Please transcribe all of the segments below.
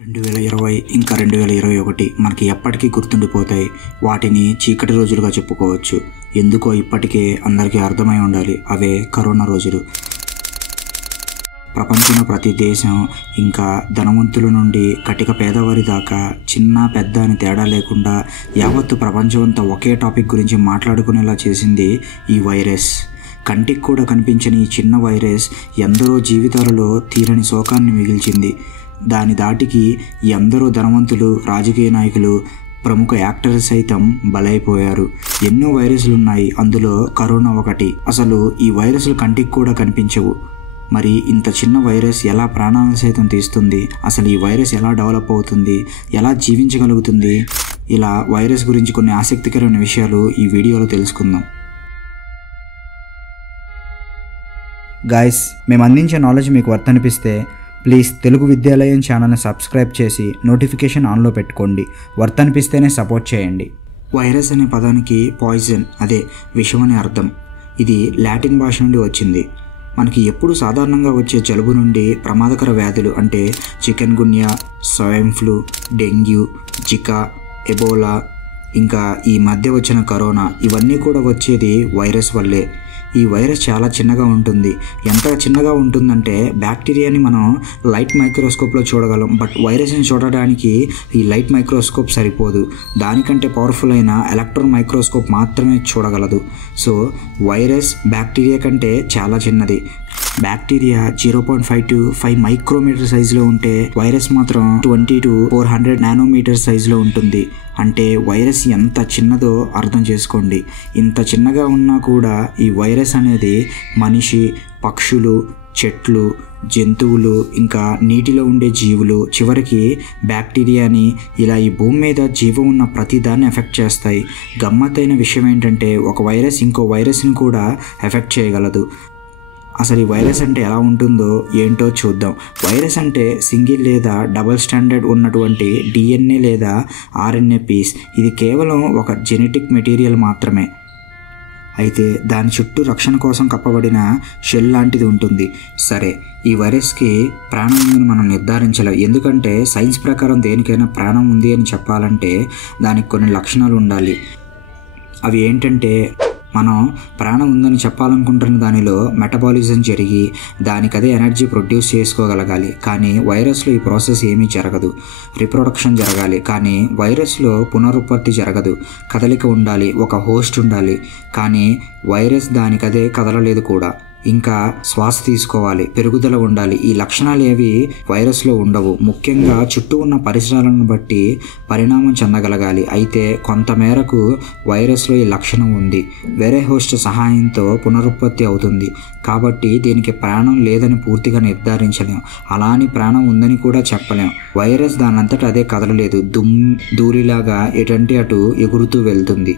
2020 ఇంకా 2021 మనకి ఎప్పటికీ గుర్తుండిపోతాయి. వాటిని చీకటి రోజులుగా చెప్పుకోవచ్చు. ఎందుకో ఇప్పటికే అందరికీ అర్థమై ఉండాలి. అవే కరోనా రోజులు. ప్రపంచంలో ప్రతి దేశం, ఇంకా ధనవంతుల నుండి కటిక పేదవారి దాకా, చిన్న పెద్ద అని తేడా లేకుండా యావత్తు ప్రపంచం అంతా ఒకే టాపిక్ గురించి మాట్లాడుకునేలా చేసింది ఈ వైరస్. కంటికి కూడా కనిపించని ఈ చిన్న వైరస్ ఎందరో జీవితాలలో తీరని శోకాన్ని మిగిల్చింది. దాని దాటికి ఎందరో ధనవంతులు, రాజకీయ నాయకులు, ప్రముఖ యాక్టర్స్ సైతం బలైపోయారు. ఎన్నో వైరస్లు ఉన్నాయి, అందులో కరోనా ఒకటి. అసలు ఈ వైరస్లు కంటికి కూడా కనిపించవు. మరి ఇంత చిన్న వైరస్ ఎలా ప్రాణాలను సైతం తీస్తుంది? అసలు ఈ వైరస్ ఎలా డెవలప్ అవుతుంది? ఎలా జీవించగలుగుతుంది? ఇలా వైరస్ గురించి కొన్ని ఆసక్తికరమైన విషయాలు ఈ వీడియోలో తెలుసుకుందాం. గాయస్, మేము అందించే నాలెడ్జ్ మీకు వర్త్ అనిపిస్తే ప్లీజ్ తెలుగు విద్యాలయం ఛానల్ని సబ్స్క్రైబ్ చేసి నోటిఫికేషన్ ఆన్లో పెట్టుకోండి. వర్త్ అనిపిస్తేనే సపోర్ట్ చేయండి. వైరస్ అనే పదానికి పాయిజన్, అదే విషం అని అర్థం. ఇది లాటిన్ భాష నుండి వచ్చింది. మనకి ఎప్పుడు సాధారణంగా వచ్చే జలుబు నుండి ప్రమాదకర వ్యాధులు అంటే chikungunya, swine flu, dengue, Zika, Ebola, ఇంకా ఈ మధ్య వచ్చిన కరోనా, ఇవన్నీ కూడా వచ్చేది వైరస్ వల్లే. ఈ వైరస్ చాలా చిన్నగా ఉంటుంది. ఎంత చిన్నగా ఉంటుందంటే బ్యాక్టీరియాని మనం లైట్ మైక్రోస్కోప్లో చూడగలం. బట్ వైరస్ని చూడడానికి ఈ లైట్ మైక్రోస్కోప్ సరిపోదు. దానికంటే పవర్ఫుల్ అయిన ఎలక్ట్రాన్ మైక్రోస్కోప్ మాత్రమే చూడగలదు. సో వైరస్ బ్యాక్టీరియా కంటే చాలా చిన్నది. బ్యాక్టీరియా 0.5 to 5 మైక్రోమీటర్ సైజులో ఉంటే వైరస్ మాత్రం 20 to 400 నానోమీటర్ సైజులో ఉంటుంది. అంటే వైరస్ ఎంత చిన్నదో అర్థం చేసుకోండి. ఇంత చిన్నగా ఉన్నా కూడా ఈ వైరస్ అనేది మనిషి, పక్షులు, చెట్లు, జంతువులు, ఇంకా నీటిలో ఉండే జీవులు, చివరికి బ్యాక్టీరియాని, ఇలా ఈ భూమి మీద జీవం ఉన్న ప్రతి దాన్ని ఎఫెక్ట్ చేస్తాయి. గమ్మత్తైన విషయం ఏంటంటే ఒక వైరస్ ఇంకో వైరస్ని కూడా ఎఫెక్ట్ చేయగలదు. అసలు ఈ వైరస్ అంటే ఎలా ఉంటుందో ఏంటో చూద్దాం. వైరస్ అంటే సింగిల్ లేదా డబుల్ స్టాండర్డ్ ఉన్నటువంటి DNA లేదా RNA పీస్. ఇది కేవలం ఒక జెనెటిక్ మెటీరియల్ మాత్రమే. అయితే దాని చుట్టూ రక్షణ కోసం కప్పబడిన షెల్ లాంటిది ఉంటుంది. సరే, ఈ వైరస్కి ప్రాణం ఉందని మనం నిర్ధారించలేం. ఎందుకంటే సైన్స్ ప్రకారం దేనికైనా ప్రాణం ఉంది అని చెప్పాలంటే దానికి కొన్ని లక్షణాలు ఉండాలి. అవి ఏంటంటే, మనం ప్రాణం ఉందని చెప్పాలనుకుంటున్న దానిలో మెటబాలిజం జరిగి దానికదే ఎనర్జీ ప్రొడ్యూస్ చేసుకోగలగాలి. కానీ వైరస్లో ఈ ప్రాసెస్ ఏమీ జరగదు. రీప్రొడక్షన్ జరగాలి, కానీ వైరస్లో పునరుత్పత్తి జరగదు. కదలిక ఉండాలి, ఒక హోస్ట్ ఉండాలి. కానీ వైరస్ దానికదే కదలలేదు కూడా. ఇంకా శ్వాస తీసుకోవాలి, పెరుగుదల ఉండాలి. ఈ లక్షణాలు ఏవి వైరస్లో ఉండవు. ముఖ్యంగా చుట్టూ ఉన్న పరిసరాలను బట్టి పరిణామం చెందగలగాలి. అయితే కొంతమేరకు వైరస్లో ఈ లక్షణం ఉంది. వేరే హోస్ట్ సహాయంతో పునరుత్పత్తి అవుతుంది. కాబట్టి దీనికి ప్రాణం లేదని పూర్తిగా నిర్ధారించలేం. అలా అని ప్రాణం ఉందని కూడా చెప్పలేం. వైరస్ దానంతట అదే కదలలేదు. దూరిలాగా ఎటంటే అటు ఎగురుతూ వెళ్తుంది.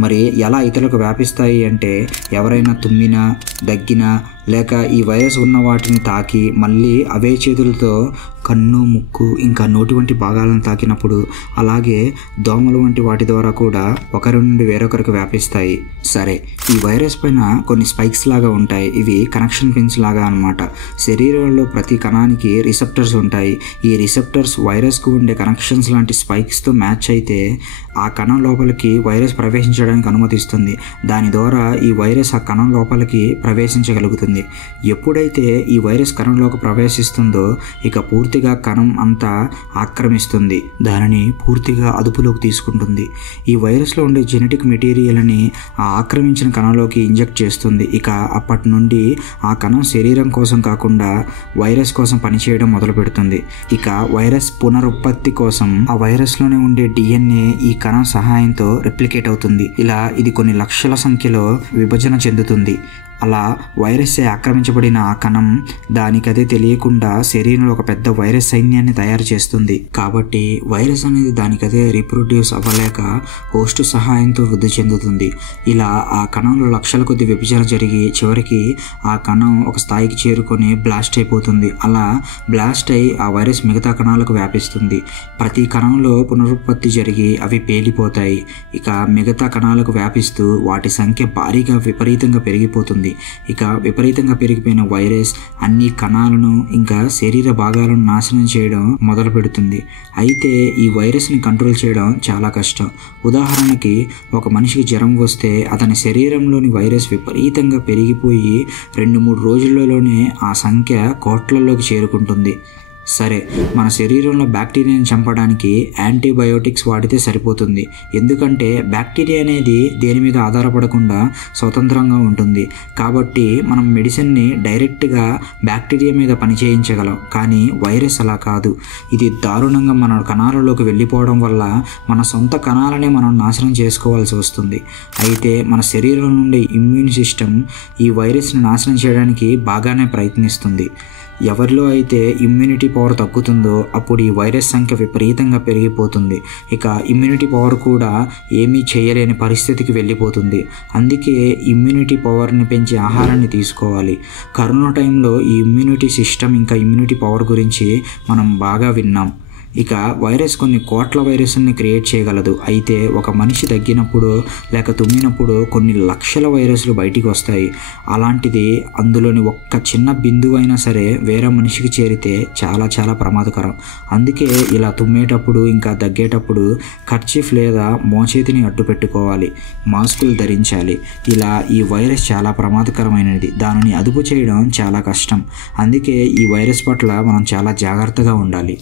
మరి ఎలా ఇతరులకు వ్యాపిస్తాయి అంటే, ఎవరైనా తుమ్మినా, దగ్గినా, లేక ఈ వైరస్ ఉన్న వాటిని తాకి మళ్ళీ అవే చేతులతో కన్ను, ముక్కు, ఇంకా నోటి వంటి భాగాలను తాకినప్పుడు, అలాగే దోమలు వంటి వాటి ద్వారా కూడా ఒకరి నుండి వేరొకరికి వ్యాపిస్తాయి. సరే, ఈ వైరస్ పైన కొన్ని స్పైక్స్ లాగా ఉంటాయి. ఇవి కనెక్షన్ పిన్స్ లాగా అన్నమాట. శరీరంలో ప్రతి కణానికి రిసెప్టర్స్ ఉంటాయి. ఈ రిసెప్టర్స్ వైరస్కు ఉండే కనెక్షన్స్ లాంటి స్పైక్స్తో మ్యాచ్ అయితే ఆ కణం లోపలికి వైరస్ ప్రవేశించడానికి అనుమతిస్తుంది. దాని ద్వారా ఈ వైరస్ ఆ కణం లోపలికి ప్రవేశించగలుగుతుంది. ఎప్పుడైతే ఈ వైరస్ కణంలోకి ప్రవేశిస్తుందో ఇక పూర్తిగా కణం అంతా ఆక్రమిస్తుంది. దానిని పూర్తిగా అదుపులోకి తీసుకుంటుంది. ఈ వైరస్లో ఉండే జెనెటిక్ మెటీరియల్ని ఆ ఆక్రమించిన కణంలోకి ఇంజెక్ట్ చేస్తుంది. ఇక అప్పటి నుండి ఆ కణం శరీరం కోసం కాకుండా వైరస్ కోసం పనిచేయడం మొదలు పెడుతుంది. ఇక వైరస్ పునరుత్పత్తి కోసం ఆ వైరస్లోనే ఉండే DNA ఈ కణం సహాయంతో రెప్లికేట్ అవుతుంది. ఇలా ఇది కొన్ని లక్షల సంఖ్యలో విభజన చెందుతుంది. అలా వైరస్ ఆక్రమించబడిన ఆ కణం దానికదే తెలియకుండా శరీరంలో ఒక పెద్ద వైరస్ సైన్యాన్ని తయారు చేస్తుంది. కాబట్టి వైరస్ అనేది దానికదే రీప్రొడ్యూస్ అవ్వలేక హోస్ట్ సహాయంతో వృద్ధి చెందుతుంది. ఇలా ఆ కణంలో లక్షల కొద్ది విభజన జరిగి చివరికి ఆ కణం ఒక స్థాయికి చేరుకొని బ్లాస్ట్ అయిపోతుంది. అలా బ్లాస్ట్ అయి ఆ వైరస్ మిగతా కణాలకు వ్యాపిస్తుంది. ప్రతి కణంలో పునరుత్పత్తి జరిగి అవి పేలిపోతాయి. ఇక మిగతా కణాలకు వ్యాపిస్తూ వాటి సంఖ్య భారీగా విపరీతంగా పెరిగిపోతుంది. ఉంటుంది. ఇక విపరీతంగా పెరిగిపోయిన వైరస్ అన్ని కణాలను ఇంకా శరీర భాగాలను నాశనం చేయడం మొదలు పెడుతుంది. అయితే ఈ వైరస్ని కంట్రోల్ చేయడం చాలా కష్టం. ఉదాహరణకి ఒక మనిషికి జ్వరం వస్తే అతని శరీరంలోని వైరస్ విపరీతంగా పెరిగిపోయి 2-3 రోజులలోనే ఆ సంఖ్య కోట్లలోకి చేరుకుంటుంది. సరే, మన శరీరంలో బ్యాక్టీరియాని చంపడానికి యాంటీబయోటిక్స్ వాడితే సరిపోతుంది. ఎందుకంటే బ్యాక్టీరియా అనేది దేని మీద ఆధారపడకుండా స్వతంత్రంగా ఉంటుంది. కాబట్టి మనం మెడిసిన్ని డైరెక్ట్గా బ్యాక్టీరియా మీద పనిచేయించగలం. కానీ వైరస్ అలా కాదు. ఇది దారుణంగా మన కణాలలోకి వెళ్ళిపోవడం వల్ల మన సొంత కణాలనే మనం నాశనం చేసుకోవాల్సి వస్తుంది. అయితే మన శరీరం నుండి ఇమ్యూన్ సిస్టమ్ ఈ వైరస్ని నాశనం చేయడానికి బాగానే ప్రయత్నిస్తుంది. ఎవరిలో అయితే ఇమ్యూనిటీ పవర్ తగ్గుతుందో అప్పుడు ఈ వైరస్ సంఖ్య విపరీతంగా పెరిగిపోతుంది. ఇక ఇమ్యూనిటీ పవర్ కూడా ఏమీ చేయలేని పరిస్థితికి వెళ్ళిపోతుంది. అందుకే ఇమ్యూనిటీ పవర్ని పెంచే ఆహారాన్ని తీసుకోవాలి. కరోనా టైంలో ఈ ఇమ్యూనిటీ సిస్టమ్ ఇంకా ఇమ్యూనిటీ పవర్ గురించి మనం బాగా విన్నాం. ఇక వైరస్ కొన్ని కోట్ల వైరస్ని క్రియేట్ చేయగలదు. అయితే ఒక మనిషి తగ్గినప్పుడు లేక తుమ్మినప్పుడు కొన్ని లక్షల వైరస్లు బయటికి వస్తాయి. అలాంటిది అందులోని ఒక్క చిన్న బిందువు అయినా సరే వేరే మనిషికి చేరితే చాలా చాలా ప్రమాదకరం. అందుకే ఇలా తుమ్మేటప్పుడు ఇంకా దగ్గేటప్పుడు కర్చీఫ్ లేదా మోచేతిని అడ్డు పెట్టుకోవాలి, మాస్కులు ధరించాలి. ఇలా ఈ వైరస్ చాలా ప్రమాదకరమైనది. దానిని అదుపు చేయడం చాలా కష్టం. అందుకే ఈ వైరస్ పట్ల మనం చాలా జాగ్రత్తగా ఉండాలి.